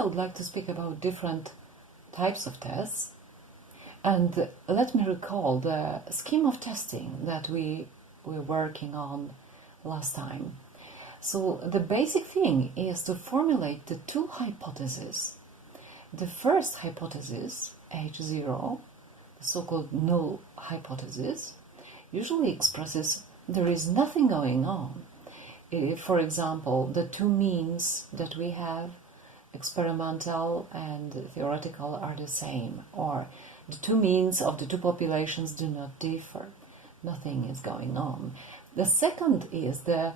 I would like to speak about different types of tests. And let me recall the scheme of testing that we were working on last time. So the basic thing is to formulate the two hypotheses. The first hypothesis, H0, the so-called null hypothesis, usually expresses there is nothing going on. For example, the two means that we have, experimental and theoretical, are the same, or the two means of the two populations do not differ. Nothing is going on. The second is the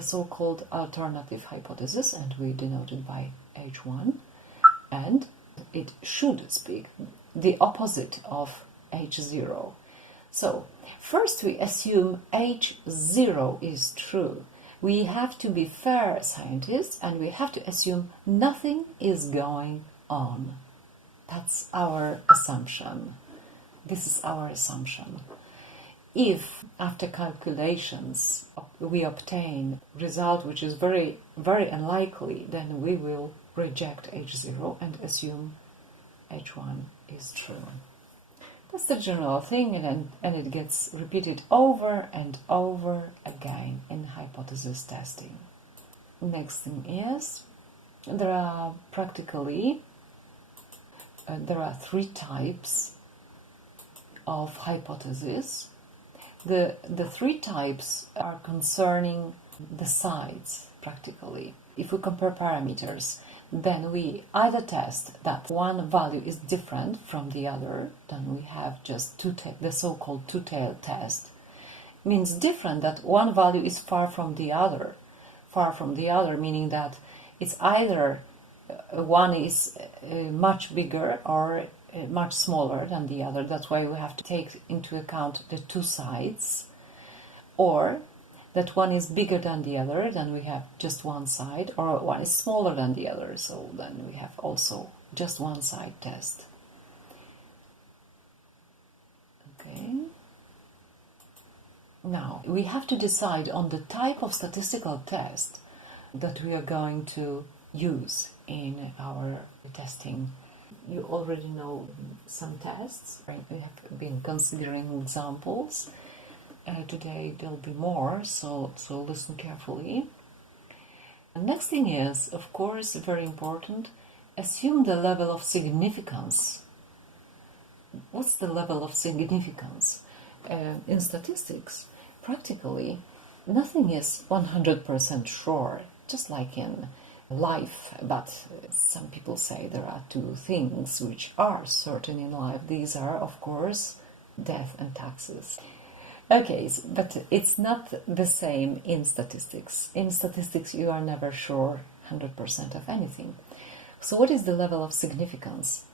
so-called alternative hypothesis, and we denote it by H1, and it should speak the opposite of H0. So, first we assume H0 is true. We have to be fair scientists, and we have to assume nothing is going on. That's our assumption. This is our assumption. If, after calculations, we obtain a result which is very, very unlikely, then we will reject H0 and assume H1 is true. That's the general thing, and it gets repeated over and over again in hypothesis testing. Next thing is, there are three types of hypotheses. The three types are concerning the sides, practically. If we compare parameters, then we either test that one value is different from the other, then we have just the so-called two-tailed test. Means different, that one value is far from the other, meaning that it's either one is much bigger or much smaller than the other. That's why we have to take into account the two sides, or that one is bigger than the other, then we have just one side, or one is smaller than the other, so then we have also just one side test. Okay. Now, we have to decide on the type of statistical test that we are going to use in our testing. You already know some tests. We have been considering examples. Today there'll be more, so listen carefully. The next thing is, of course, very important, assume the level of significance. What's the level of significance? In statistics, practically, nothing is 100% sure, just like in life, but some people say there are two things which are certain in life. These are, of course, death and taxes. Okay, but it's not the same in statistics. In statistics, you are never sure 100% of anything. So what is the level of significance?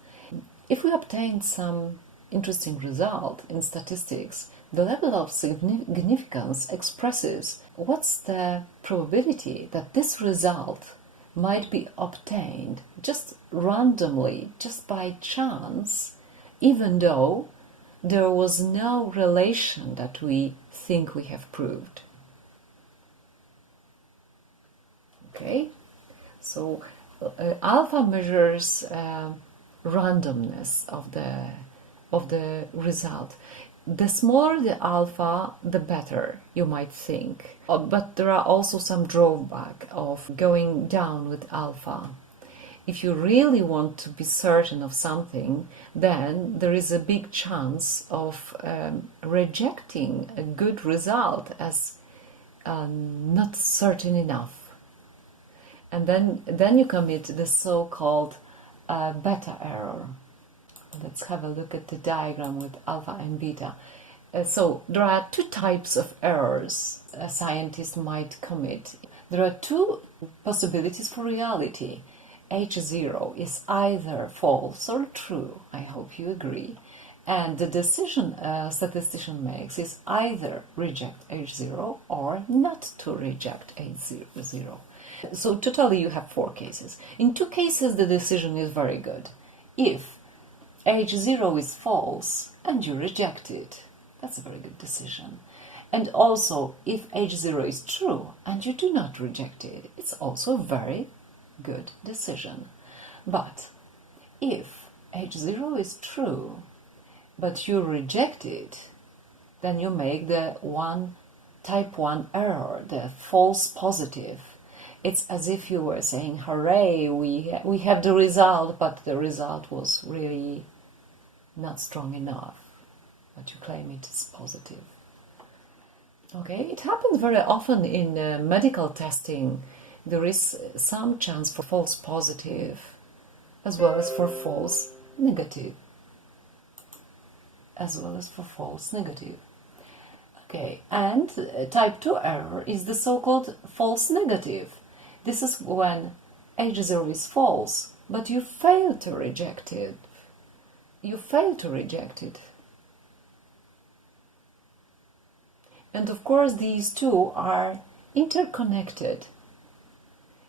If we obtain some interesting result in statistics, the level of significance expresses what's the probability that this result might be obtained just randomly, just by chance, even though there was no relation that we think we have proved. Okay, so alpha measures randomness of the result. The smaller the alpha, the better, you might think. But there are also some drawback of going down with alpha. If you really want to be certain of something, then there is a big chance of rejecting a good result as not certain enough. And then you commit the so-called beta error. Let's have a look at the diagram with alpha and beta. So there are two types of errors a scientist might commit. There are two possibilities for reality. H0 is either false or true, I hope you agree, and the decision a statistician makes is either reject H0 or not to reject H0. So totally you have four cases. In two cases the decision is very good. If H0 is false and you reject it, that's a very good decision. And also, if H0 is true and you do not reject it, it's also a very good decision. But if H0 is true, but you reject it, then you make the type 1 error, the false positive. It's as if you were saying, hooray, we have the result, but the result was really not strong enough, but you claim it is positive. Okay, it happens very often in medical testing. There is some chance for false positive as well as for false negative. Okay, and type 2 error is the so-called false negative. This is when H0 is false, but you fail to reject it. And of course, these two are interconnected.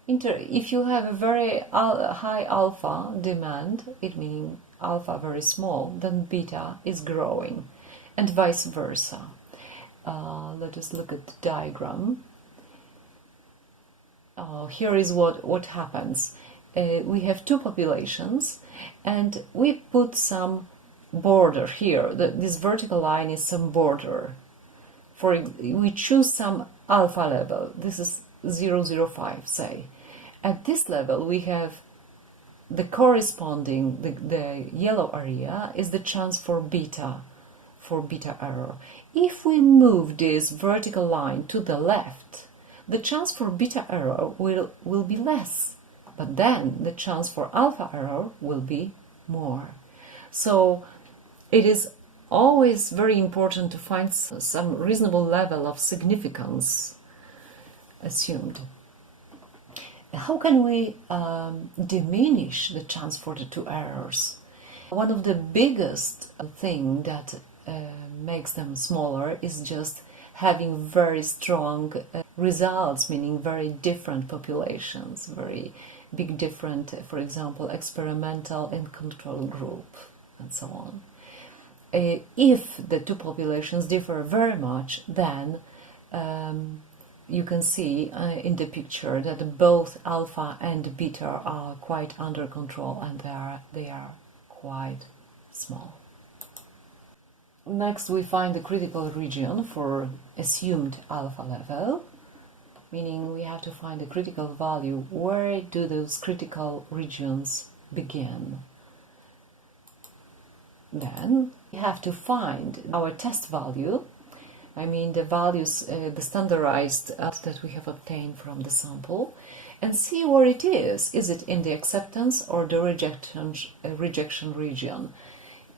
If you have a very high alpha demand, it meaning alpha very small, then beta is growing, and vice versa. Let us look at the diagram. Here is what happens. We have two populations, and we put some border here. This vertical line is some border. We choose some alpha level. This is 0.05, say. At this level, we have the corresponding, the yellow area is the chance for beta error. If we move this vertical line to the left, the chance for beta error will be less, but then the chance for alpha error will be more. So it is always very important to find some reasonable level of significance assumed. How can we diminish the chance for the two errors? One of the biggest thing that makes them smaller is just having very strong results, meaning very different populations, very big different, for example, experimental and control group, and so on. If the two populations differ very much, then you can see in the picture that both alpha and beta are quite under control, and they are quite small. Next, we find the critical region for assumed alpha level, meaning we have to find the critical value. Where do those critical regions begin? Then we have to find our test value, I mean the values, the standardized that we have obtained from the sample, and see where it is. Is it in the acceptance or the rejection region?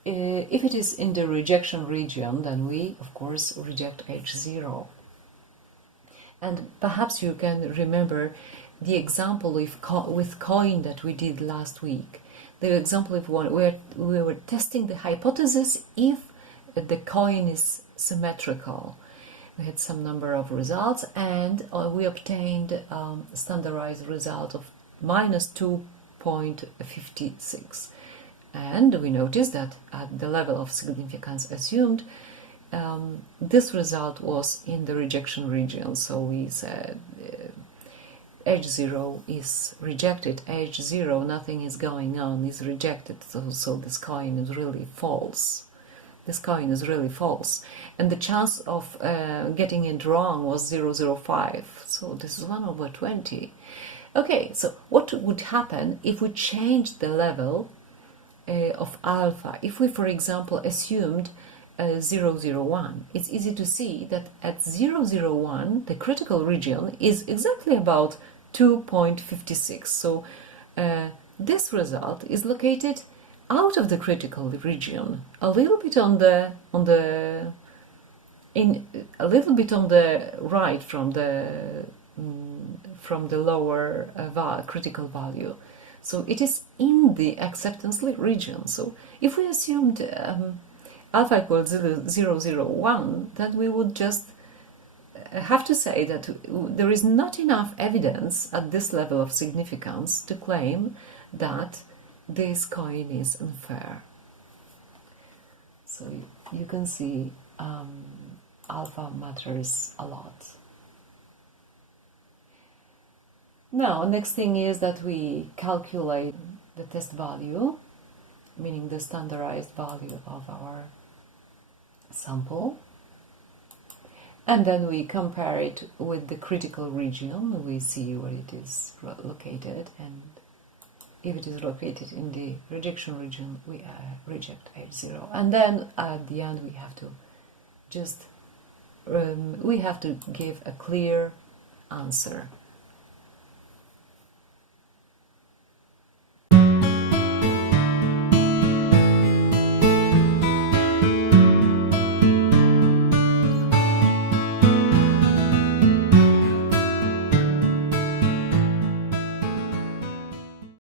If it is in the rejection region, then we, of course, reject H0. And perhaps you can remember the example with coin that we did last week. The example of one where we were testing the hypothesis if the coin is symmetrical. We had some number of results, and we obtained a standardized result of minus 2.56. And we noticed that at the level of significance assumed, this result was in the rejection region. So we said H0 is rejected. H0, nothing is going on, is rejected. So this coin is really false. And the chance of getting it wrong was 0.05. So this is 1/20. Okay, so what would happen if we changed the level of alpha? If we, for example, assumed 0.01, it's easy to see that at 0.01 the critical region is exactly about 2.56. So this result is located out of the critical region, a little bit on the right from the lower critical value. So it is in the acceptance region. So if we assumed alpha equals 0.01, then we would just have to say that there is not enough evidence at this level of significance to claim that this coin is unfair. So you can see alpha matters a lot. Now, next thing is that we calculate the test value, meaning the standardized value of our sample. And then we compare it with the critical region. We see where it is located, and if it is located in the rejection region, we reject H0. And then at the end, we have to just give a clear answer.